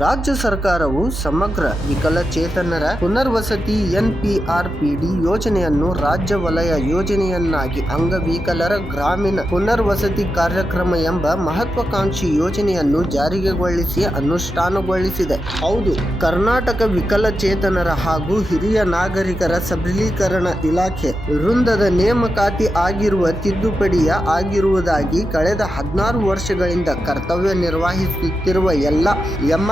ರಾಜ್ಯ ಸರ್ಕಾರವು ಸಮಗ್ರ ವಿಕಲಚೇತನರ ಪುನರ್ವಸತಿ NPRPD ಯೋಜನೆಯನ್ನು ರಾಜ್ಯ ವಲಯ ಯೋಜನೆಯನ್ನಾಗಿ ಅಂಗವಿಕಲರ ಗ್ರಾಮೀಣ ಪುನರ್ವಸತಿ ಕಾರ್ಯಕ್ರಮ ಎಂಬ ಮಹತ್ವಾಕಾಂಕ್ಷಿ ಯೋಜನೆಯನ್ನು ಜಾರಿಗೆಗೊಳಿಸಿ ಅನುಷ್ಠಾನಗೊಳಿಸಿದೆ. ಹೌದು, ಕರ್ನಾಟಕ ವಿಕಲಚೇತನರ ಹಾಗೂ ಹಿರಿಯ ನಾಗರಿಕರ ಸಬಲೀಕರಣ ಇಲಾಖೆ ವೃಂದದ ನೇಮಕಾತಿ ಆಗಿರುವ ತಿದ್ದುಪಡಿಯ ಆಗಿರುವುದಾಗಿ ಕಳೆದ 16 ವರ್ಷಗಳಿಂದ ಕರ್ತವ್ಯ ನಿರ್ವಹಿಸುತ್ತಿರುವ ಎಲ್ಲ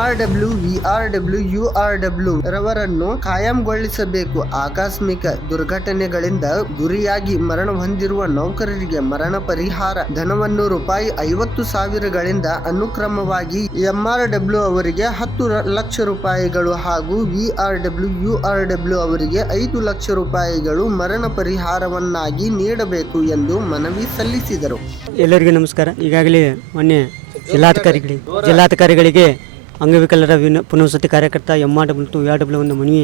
MRW, VRW, URW ರವರನ್ನು ಕಾಯಂಗೊಳಿಸಬೇಕು. ಆಕಸ್ಮಿಕ ದುರ್ಘಟನೆಗಳಿಂದ ಗುರಿಯಾಗಿ ಮರಣ ಹೊಂದಿರುವ ನೌಕರರಿಗೆ ಮರಣ ಪರಿಹಾರ ಧನವನ್ನು ₹50,000ಗಳಿಂದ ಅನುಕ್ರಮವಾಗಿ MRW ಅವರಿಗೆ 10 ಲಕ್ಷ ರೂಪಾಯಿಗಳು ಹಾಗೂ VRW, URW ಅವರಿಗೆ 5 ಲಕ್ಷ ರೂಪಾಯಿಗಳು ಮರಣ ಪರಿಹಾರವನ್ನಾಗಿ ನೀಡಬೇಕು ಎಂದು ಮನವಿ ಸಲ್ಲಿಸಿದರು. ಎಲ್ಲರಿಗೂ ನಮಸ್ಕಾರ. ಈಗಾಗಲೇ ಮೊನ್ನೆ ಜಿಲ್ಲಾಧಿಕಾರಿಗಳಿಗೆ ಅಂಗವಿಕಲರ ಪುನರ್ವಸತಿ ಕಾರ್ಯಕರ್ತ MRW ಮತ್ತು VRW ಒಂದು ಮನವಿ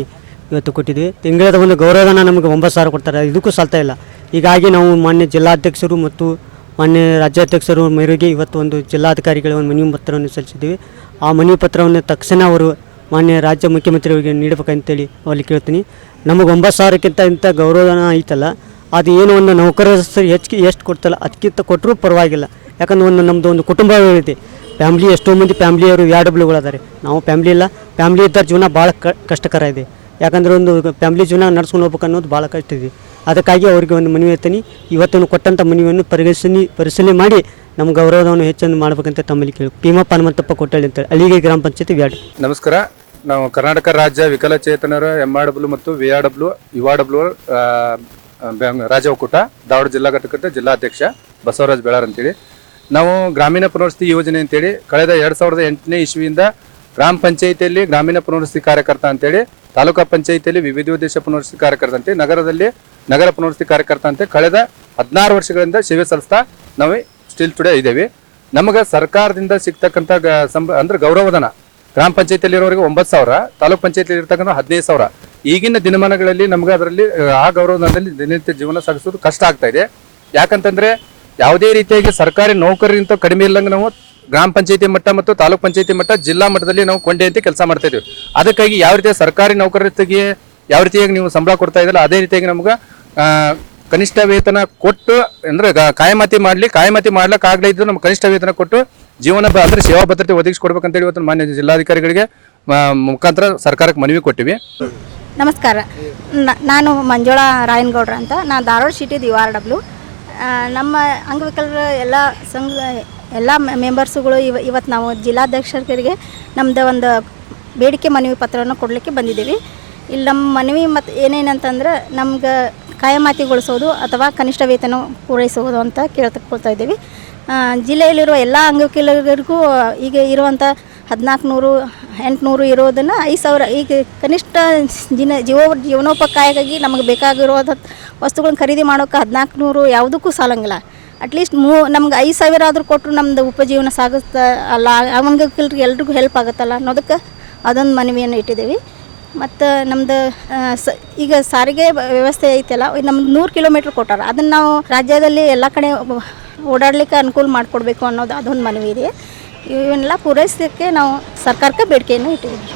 ಇವತ್ತು ಕೊಟ್ಟಿದ್ವಿ. ತಿಂಗಳದ ಒಂದು ಗೌರವಧನ ನಮಗೆ 9,000 ಕೊಡ್ತಾರೆ, ಇದಕ್ಕೂ ಸಾಲ್ತಾ ಇಲ್ಲ. ಹೀಗಾಗಿ ನಾವು ಮಾನ್ಯ ಜಿಲ್ಲಾಧ್ಯಕ್ಷರು ಮತ್ತು ಮಾನ್ಯ ರಾಜ್ಯಾಧ್ಯಕ್ಷರು ಮೇರೆಗೆ ಇವತ್ತು ಒಂದು ಜಿಲ್ಲಾಧಿಕಾರಿಗಳ ಒಂದು ಮನವಿ ಪತ್ರವನ್ನು ಸಲ್ಲಿಸಿದ್ದೀವಿ. ಆ ಮನವಿ ಪತ್ರವನ್ನು ತಕ್ಷಣ ಅವರು ಮಾನ್ಯ ರಾಜ್ಯ ಮುಖ್ಯಮಂತ್ರಿಯವರಿಗೆ ನೀಡಬೇಕಂತೇಳಿ ಅಲ್ಲಿ ಕೇಳ್ತೀನಿ. ನಮಗೆ 9,000ಕ್ಕಿಂತ ಇಂಥ ಗೌರವಧನ ಐತಲ್ಲ, ಅದು ಏನು ಒಂದು ನೌಕರರು ಹೆಚ್ಚಿಗೆ ಎಷ್ಟು ಕೊಡ್ತಲ್ಲ ಅದಕ್ಕಿಂತ ಕೊಟ್ಟರೂ ಪರವಾಗಿಲ್ಲ. ಯಾಕಂದ್ರೆ ನಮ್ಮದು ಒಂದು ಕುಟುಂಬ ಇದೆ, ಫ್ಯಾಮ್ಲಿ, ಎಷ್ಟೋ ಮಂದಿ ಫ್ಯಾಮ್ಲಿಯವರು VRWಗಳಿದ್ದಾರೆ. ನಾವು ಫ್ಯಾಮ್ಲಿ ಇಲ್ಲ, ಫ್ಯಾಮ್ಲಿ ಇದ್ದ ಜೀವನ ಭಾಳ ಕಷ್ಟಕರ ಇದೆ. ಯಾಕಂದರೆ ಒಂದು ಫ್ಯಾಮ್ಲಿ ಜೀವನ ನಡ್ಸ್ಕೊಂಡು ಹೋಗ್ಬೇಕು ಅನ್ನೋದು ಭಾಳ ಕಷ್ಟ ಇದೆ. ಅದಕ್ಕಾಗಿ ಅವರಿಗೆ ಒಂದು ಮನವಿ ಇರ್ತೀನಿ. ಇವತ್ತು ಕೊಟ್ಟಂಥ ಮನವಿಯನ್ನು ಪರಿಶೀಲನೆ ಮಾಡಿ ನಮ್ಮ ಗೌರವವನ್ನು ಹೆಚ್ಚನ್ನು ಮಾಡಬೇಕಂತ ತಮ್ಮಲ್ಲಿ ಕೇಳಿ ಪೀಮಪ್ಪ ಹನುಮಂತಪ್ಪ ಕೊಟ್ಟಳ್ಳಿ ಅಂತೇಳಿ ಅಲ್ಲಿಗೆ ಗ್ರಾಮ ಪಂಚಾಯತಿ ವ್ಯಾರ್ಡ್. ನಮಸ್ಕಾರ. ನಾವು ಕರ್ನಾಟಕ ರಾಜ್ಯ ವಿಕಲಚೇತನರ MRW ಮತ್ತು VRW URW ರಾಜ್ಯ ಒಕ್ಕೂಟ ಧಾರವಾಡ ಜಿಲ್ಲಾ ಘಟಕದ ಜಿಲ್ಲಾಧ್ಯಕ್ಷ ಬಸವರಾಜ್ ಬೆಳಾರ್ ಅಂತೇಳಿ. ನಾವು ಗ್ರಾಮೀಣ ಪುನರ್ವಸತಿ ಯೋಜನೆ ಅಂತೇಳಿ ಕಳೆದ 2008ನೇ ಇಸ್ವಿಯಿಂದ ಗ್ರಾಮ ಪಂಚಾಯಿತಿಯಲ್ಲಿ ಗ್ರಾಮೀಣ ಪುನರ್ವಸತಿ ಕಾರ್ಯಕರ್ತ ಅಂತೇಳಿ, ತಾಲೂಕಾ ಪಂಚಾಯಿತಿಯಲ್ಲಿ ವಿವಿಧೋದ್ದೇಶ ಪುನರ್ವಸತಿ ಕಾರ್ಯಕರ್ತ ಅಂತೇಳಿ, ನಗರದಲ್ಲಿ ನಗರ ಪುನರ್ವಸತಿ ಕಾರ್ಯಕರ್ತ ಅಂತ ಕಳೆದ 16 ವರ್ಷಗಳಿಂದ ಸೇವೆ ಸಲ್ಲಿಸ್ತಾ ನಾವು ಸ್ಟಿಲ್ ಟುಡೇ ಇದ್ದೇವೆ. ನಮಗೆ ಸರ್ಕಾರದಿಂದ ಸಿಗ್ತಕ್ಕಂಥ ಅಂದ್ರೆ ಗೌರವಧನ ಗ್ರಾಮ ಪಂಚಾಯತಿಯಲ್ಲಿರೋರಿಗೆ 9,000, ತಾಲೂಕ್ ಪಂಚಾಯತಿಯಲ್ಲಿ ಇರ್ತಕ್ಕಂಥ 15,000. ಈಗಿನ ದಿನಮಾನಗಳಲ್ಲಿ ನಮ್ಗೆ ಅದರಲ್ಲಿ ಆ ಗೌರವಧನದಲ್ಲಿ ದಿನನಿತ್ಯ ಜೀವನ ಸಾಗಿಸೋದು ಕಷ್ಟ ಆಗ್ತಾ ಇದೆ. ಯಾಕಂತಂದ್ರೆ ಯಾವುದೇ ರೀತಿಯಾಗಿ ಸರ್ಕಾರಿ ನೌಕರರಿಗಿಂತ ಕಡಿಮೆ ಇಲ್ಲಂಗೆ ನಾವು ಗ್ರಾಮ ಪಂಚಾಯತಿ ಮಟ್ಟ ಮತ್ತು ತಾಲೂಕ್ ಪಂಚಾಯತಿ ಮಟ್ಟ ಜಿಲ್ಲಾ ಮಟ್ಟದಲ್ಲಿ ನಾವು ಕೊಂಡೆ ಕೆಲಸ ಮಾಡ್ತಾ ಇದ್ದೀವಿ. ಅದಕ್ಕಾಗಿ ಯಾವ ರೀತಿಯ ಸರ್ಕಾರಿ ನೌಕರರಿಗೆ ಯಾವ ರೀತಿಯಾಗಿ ನೀವು ಸಂಬಳ ಕೊಡ್ತಾ ಇದ್ದಲ್ಲ, ಅದೇ ರೀತಿಯಾಗಿ ನಮ್ಗೆ ಕನಿಷ್ಠ ವೇತನ ಕೊಟ್ಟು ಅಂದ್ರೆ ಕಾಯಮಾತಿ ಮಾಡ್ಲಿಕ್ಕೆ ಆಗಲೇ ಇದ್ದು ನಮ್ಗೆ ಕನಿಷ್ಠ ವೇತನ ಕೊಟ್ಟು ಜೀವನ ಅಂದ್ರೆ ಸೇವಾ ಭದ್ರತೆ ಒದಗಿಸಿಕೊಡ್ಬೇಕಂತೇಳಿ ಇವತ್ತು ಮಾನ್ಯ ಜಿಲ್ಲಾಧಿಕಾರಿಗಳಿಗೆ ಮುಖಾಂತರ ಸರ್ಕಾರಕ್ಕೆ ಮನವಿ ಕೊಟ್ಟಿವಿ. ನಮಸ್ಕಾರ. ನಾನು ಮಂಜುಳಾ ರಾಯನಗೌಡ್ರ ಅಂತ. ನಾನು ಧಾರವಾಡ ಸಿಟಿದು URW. ನಮ್ಮ ಅಂಗವಿಕಲರ ಎಲ್ಲ ಮೆಂಬರ್ಸುಗಳು ಇವತ್ತು ನಾವು ಜಿಲ್ಲಾಧ್ಯಕ್ಷರಿಗೆ ನಮ್ಮದು ಒಂದು ಬೇಡಿಕೆ ಮನವಿ ಪತ್ರವನ್ನು ಕೊಡಲಿಕ್ಕೆ ಬಂದಿದ್ದೀವಿ. ಇಲ್ಲಿ ನಮ್ಮ ಮನವಿ ಮತ್ತು ಏನೇನಂತಂದ್ರೆ ನಮ್ಗೆ ಕಾಯಮಾತಿಗೊಳಿಸೋದು ಅಥವಾ ಕನಿಷ್ಠ ವೇತನ ಪೂರೈಸುವುದು ಅಂತ ಕೇಳ್ಕೊಳ್ತಾ ಇದ್ದೀವಿ. ಜಿಲ್ಲೆಯಲ್ಲಿರುವ ಎಲ್ಲ ಅಂಗವಿಕಲರಿಗೂ ಈಗ ಇರುವಂಥ 1,400, 800 ಇರೋದನ್ನು 5,000 ಈಗ ಕನಿಷ್ಠ ಜೀವನೋಪಕಾಯಕ್ಕಾಗಿ ನಮಗೆ ಬೇಕಾಗಿರೋದ ವಸ್ತುಗಳನ್ನ ಖರೀದಿ ಮಾಡೋಕ್ಕೆ 1,400 ಯಾವುದಕ್ಕೂ ಸಾಲಂಗಿಲ್ಲ. ಅಟ್ಲೀಸ್ಟ್ ನಮ್ಗೆ 5,000 ಆದರೂ ಕೊಟ್ಟರು ನಮ್ಮದು ಉಪಜೀವನ ಸಾಗಿಸ್ತಾ ಅಲ್ಲ, ಅಂಗವಿಕಲರಿಗೆ ಎಲ್ರಿಗೂ ಹೆಲ್ಪ್ ಆಗುತ್ತಲ್ಲ ಅನ್ನೋದಕ್ಕೆ ಅದೊಂದು ಮನವಿಯನ್ನು ಇಟ್ಟಿದ್ದೀವಿ. ಮತ್ತು ನಮ್ಮದು ಈಗ ಸಾರಿಗೆ ವ್ಯವಸ್ಥೆ ಐತಲ್ಲ, ನಮ್ಗೆ 100 ಕಿಲೋಮೀಟ್ರ್ ಕೊಟ್ಟಾರ, ಅದನ್ನು ನಾವು ರಾಜ್ಯದಲ್ಲಿ ಎಲ್ಲ ಕಡೆ ಓಡಾಡಲಿಕ್ಕೆ ಅನುಕೂಲ ಮಾಡಿಕೊಡ್ಬೇಕು ಅನ್ನೋದು ಅದೊಂದು ಮನವಿ ಇದೆ. ಇವನ್ನೆಲ್ಲ ಪೂರೈಸಲಿಕ್ಕೆ ನಾವು ಸರ್ಕಾರಕ್ಕೆ ಬೇಡಿಕೆಯನ್ನು ಇಟ್ಟಿದ್ದೀವಿ.